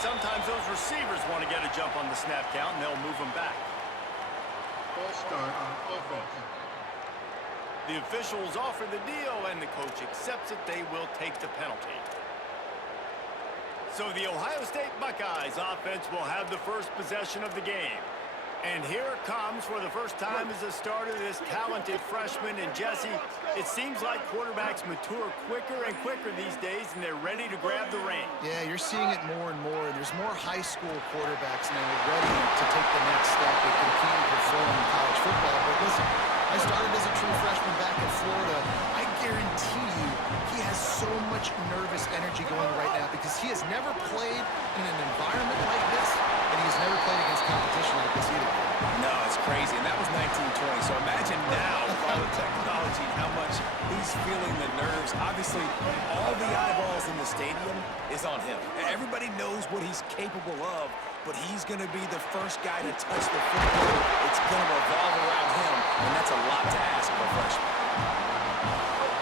sometimes those receivers want to get a jump on the snap count, and they'll move them back. False start on offense. The officials offer the deal, and the coach accepts it. They will take the penalty. So the Ohio State Buckeyes offense will have the first possession of the game. And here it comes for the first time as a starter, this talented freshman. And Jesse, it seems like quarterbacks mature quicker and quicker these days, and they're ready to grab the reins. Yeah, you're seeing it more and more. There's more high school quarterbacks now ready to take the next step and compete and perform in college football. But listen, I started as a true freshman back in Florida. I guarantee you he has so much nervous energy going right now because he has never played in an environment like this, and he has never played against competition like this either. No, it's crazy, and that was 1920. So imagine now with all the technology and how much he's feeling the nerves. Obviously, all the eyeballs in the stadium is on him. Everybody knows what he's capable of, but he's going to be the first guy to touch the football. It's going to revolve around him, and that's a lot to ask for a freshman.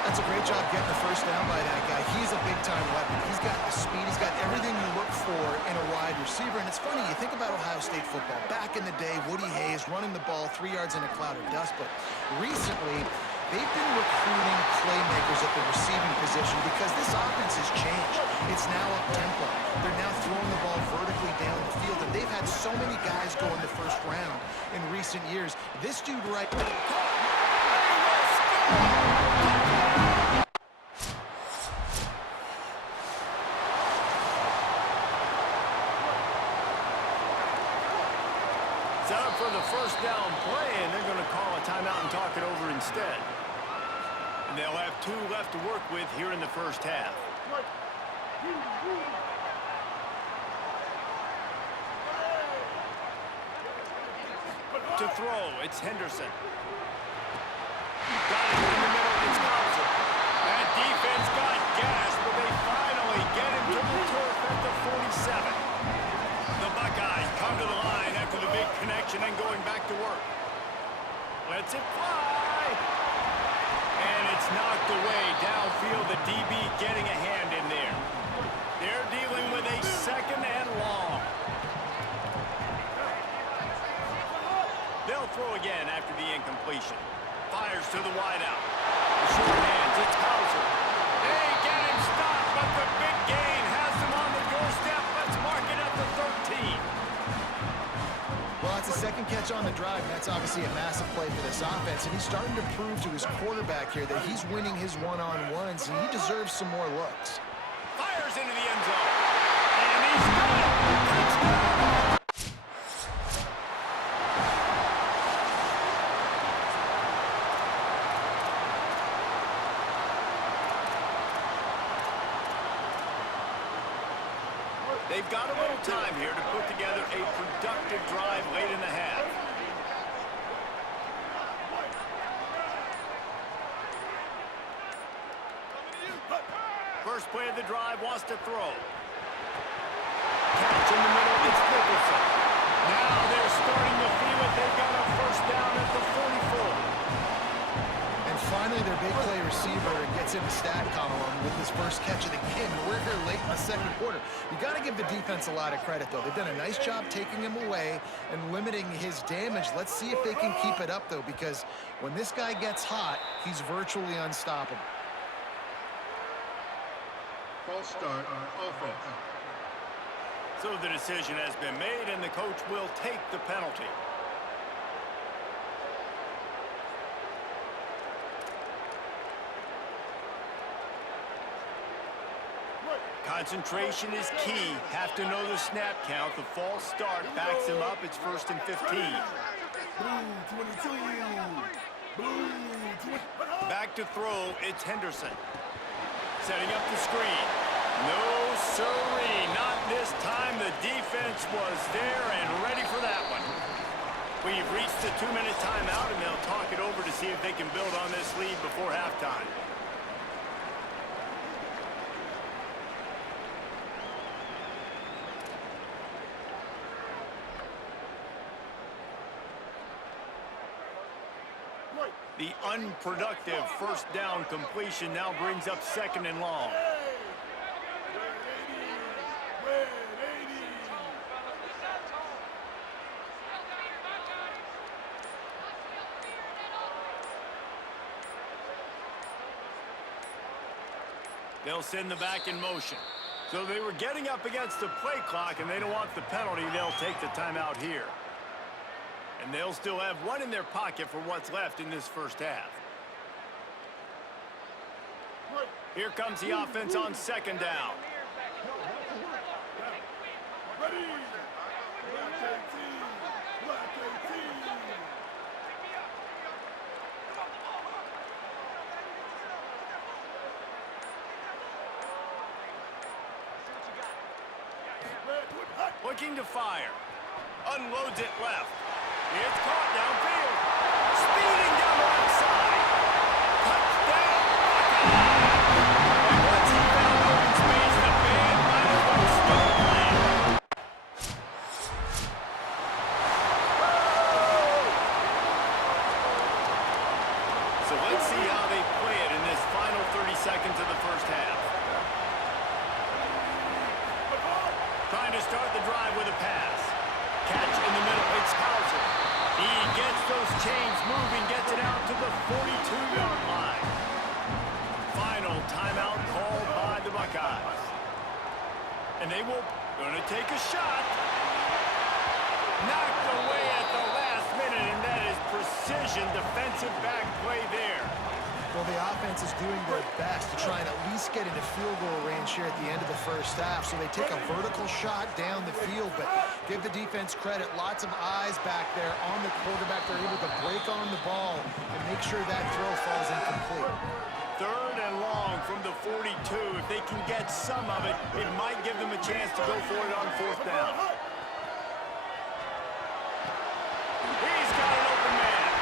That's a great job getting the first down by that guy. He's a big-time weapon. He's got the speed. He's got everything you look for in a wide receiver. And it's funny, you think about Ohio State football. Back in the day, Woody Hayes running the ball 3 yards in a cloud of dust. But recently, they've been recruiting playmakers at the receiving position because this offense has changed. It's now up-tempo. They're now throwing the ball vertically down the field. And they've had so many guys go in the first round in recent years. This dude right now... Set up for the first down play, and they're going to call a timeout and talk it over instead. And they'll have 2 left to work with here in the first half. To throw, it's Henderson. Got it in the middle, it's Council. That defense got gas, but they finally get him to the turf at the 47. The Buckeyes come to the line after the big connection and going back to work. Lets it fly. And it's knocked away downfield. The DB getting a hand in there. They're dealing with a second and long. They'll throw again after the incompletion. Fires to the wideout. The short hands, it's Hauser. They get him stopped, but the big gain has him on the doorstep. Let's mark it at the 13. Well, that's the second catch on the drive, and that's obviously a massive play for this offense. And he's starting to prove to his quarterback here that he's winning his one-on-ones, and he deserves some more looks. Fires into the end zone. And he's got it. Touchdown! They've got a little time here to put together a productive drive late in the half. First play of the drive wants to throw. Catch in the middle, it's Nicholson. Now they're starting to feel it. They've got a first down at the 44. And finally, their big play receiver gets in the stat column with his first catch of the game. And we're here late in the second quarter. You got to give the defense a lot of credit, though. They've done a nice job taking him away and limiting his damage. Let's see if they can keep it up, though, because when this guy gets hot, he's virtually unstoppable. False start on offense. So the decision has been made, and the coach will take the penalty. Concentration is key. Have to know the snap count. The false start backs him up. It's 1st and 15. Back to throw. It's Henderson. Setting up the screen. No siree. Not this time. The defense was there and ready for that one. We've reached the 2-minute timeout, and they'll talk it over to see if they can build on this lead before halftime. The unproductive first down completion now brings up 2nd and long. They'll send the back in motion. So they were getting up against the play clock, and they don't want the penalty. They'll take the timeout here. And they'll still have one in their pocket for what's left in this first half. Here comes the offense on second down. Ready. Looking to fire. Unloads it left. It's caught downfield. Speeding down the left side. Touchdown, Buckeyes! And once he found open space, the band might as well start playing. So let's see how they play it in this final 30 seconds of the first half. Trying to start the drive with a pass. Catch in the middle. It's Hauser. He gets those chains moving, gets it out to the 42-yard line. Final timeout called by the Buckeyes. And they will going to take a shot. Knocked away at the last minute, and that is precision defensive back play there. Well, the offense is doing their best to try and at least get into field goal range here at the end of the first half. So they take a vertical shot down the field, but give the defense credit. Lots of eyes back there on the quarterback. They're able to break on the ball and make sure that throw falls incomplete. Third and long from the 42. If they can get some of it, it might give them a chance to go for it on fourth down. He's got an open man.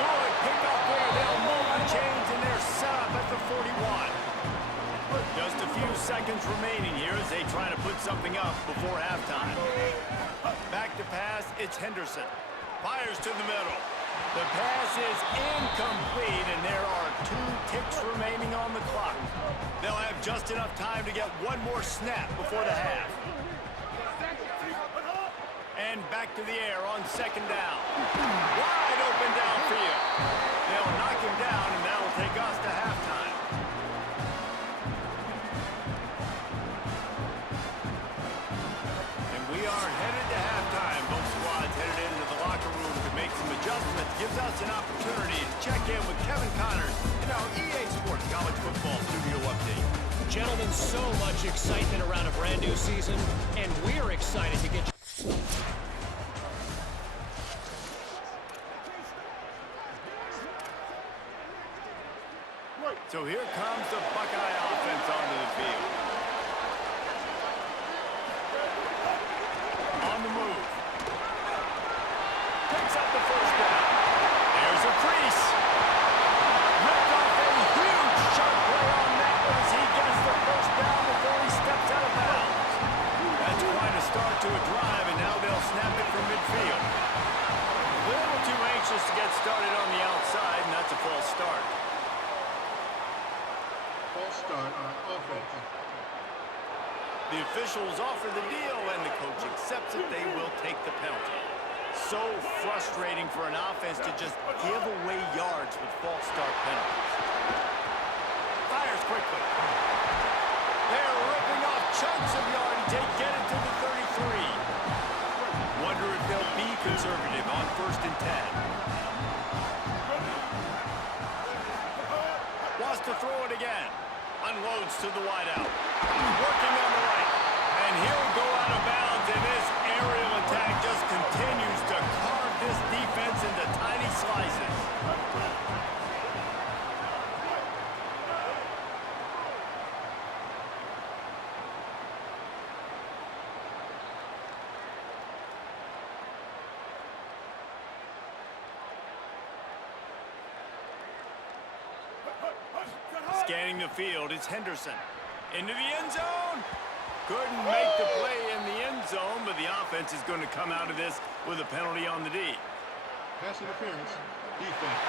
Good pickup there. They'll move the chains, and they're set up at the 41. Just a few seconds remaining here as they try to put something up before halftime. Back to pass, it's Henderson. Fires to the middle. The pass is incomplete, and there are 2 ticks remaining on the clock. They'll have just enough time to get one more snap before the half. And back to the air on second down. Wide open downfield. They'll knock him down, and that'll take us to halftime. And we are headed to halftime. Both squads headed into the locker room to make some adjustments. Gives us an opportunity to check in with Kevin Connors in our EA Sports College Football Studio Update. Gentlemen, so much excitement around a brand new season, and we're excited to get you. So here comes the Buckeye offense onto the field. On the move. Picks up the first down. There's a crease. Ripped off a huge sharp play on that one as he gets the first down before he steps out of bounds. That's quite a start to a drive, and now they'll snap it from midfield. A little too anxious to get started on the outside, and that's a false start. False start on offense. The officials offer the deal, and the coach accepts it. They will take the penalty. So frustrating for an offense to just give away yards with false start penalties. Fires quickly. They're ripping off chunks of yardage. They get it to the 33. Wonder if they'll be conservative on 1st and 10. Wants to throw it again. Unloads to the wideout. Working on the right. And he'll go out of bounds, and this aerial attack just continues to carve this defense into tiny slices. Scanning the field, it's Henderson. Into the end zone. Couldn't make the play in the end zone, but the offense is going to come out of this with a penalty on the D. Pass interference. Defense.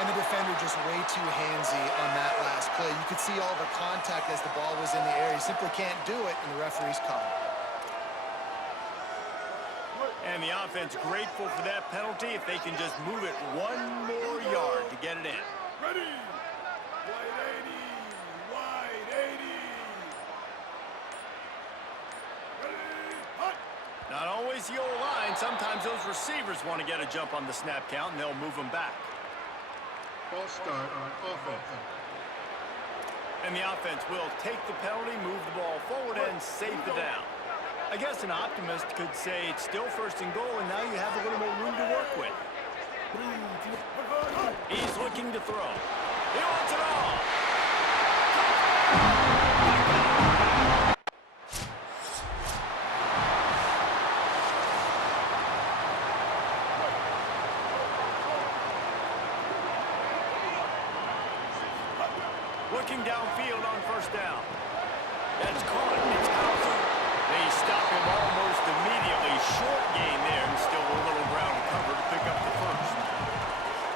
And the defender just way too handsy on that last play. You could see all the contact as the ball was in the air. He simply can't do it, and the referee's caught it. And the offense grateful for that penalty if they can just move it one more yard to get it in. Ready. face the O-line, sometimes those receivers want to get a jump on the snap count, and they'll move them back. False start on offense. And the offense will take the penalty, move the ball forward, and save the down. I guess an optimist could say it's still first and goal, and now you have a little more room to work with. He's looking to throw. He wants it all. Looking downfield on first down. That's caught. It's Hauser. They stop him almost immediately. Short gain there, and still a little ground cover to pick up the first.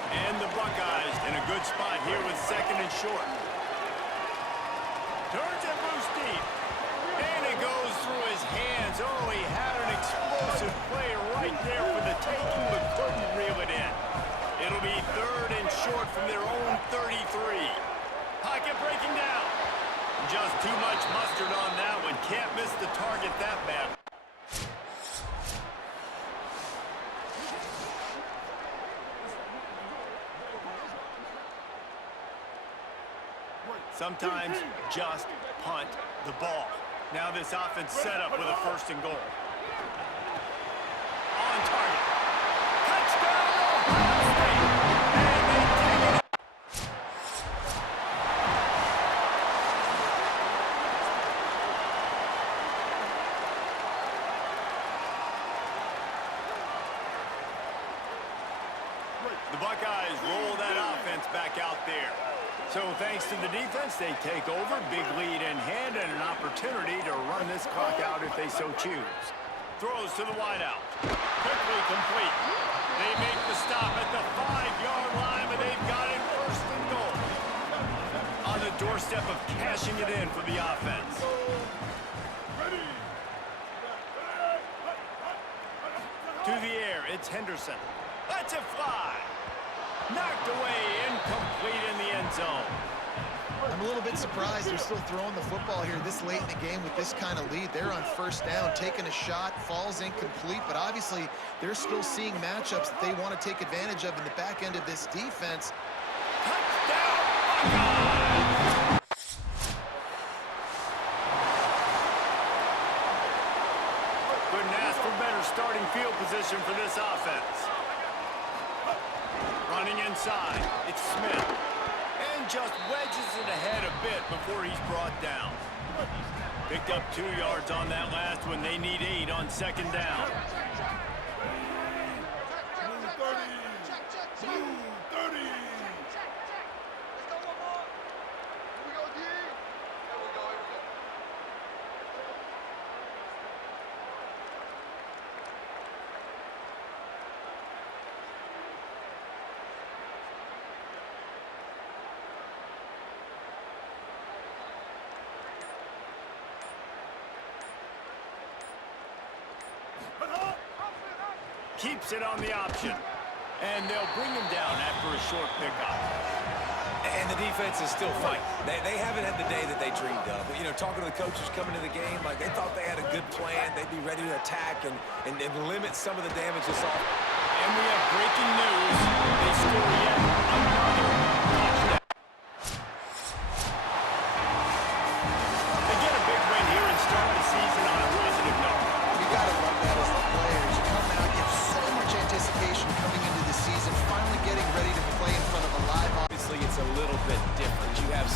And the Buckeyes in a good spot here with second and short. Turns and moves deep. And it goes through his hands. Oh, he had an explosive play right there for the taking, but couldn't reel it in. It'll be third and short from their own 33. Pocket breaking down. Just too much mustard on that one. Can't miss the target that bad. Sometimes just punt the ball. Now this offense set up with a first and goal. On target. Touchdown, Ohio State. And they take it. The Buckeyes roll that offense back out there. So thanks to the defense, they take over, big lead in hand, and an opportunity to run this clock out if they so choose. Throws to the wideout. Quickly complete. They make the stop at the 5-yard line, but they've got it first and goal. On the doorstep of cashing it in for the offense. To the air, it's Henderson. Lets it fly. Knocked away, incomplete in the end zone. I'm a little bit surprised they're still throwing the football here this late in the game with this kind of lead. They're on first down, taking a shot, falls incomplete, but obviously they're still seeing matchups that they want to take advantage of in the back end of this defense. Touchdown, Buckeyes! Couldn't ask for better starting field position for this offense. Running inside, it's Smith. And just wedges it ahead a bit before he's brought down. Picked up 2 yards on that last one. They need 8 on second down. Keeps it on the option. And they'll bring him down after a short pickup. And the defense is still fighting. They haven't had the day that they dreamed of. You know, talking to the coaches coming to the game, like they thought they had a good plan. They'd be ready to attack and limit some of the damage this off. And we have breaking news. They score yet another touchdown. They get a big win here and start the season on a positive note. You got to love that as the players. You come out, you have so much anticipation coming into the season, finally getting ready to play in front of a live audience. Obviously, it's a little bit different. You have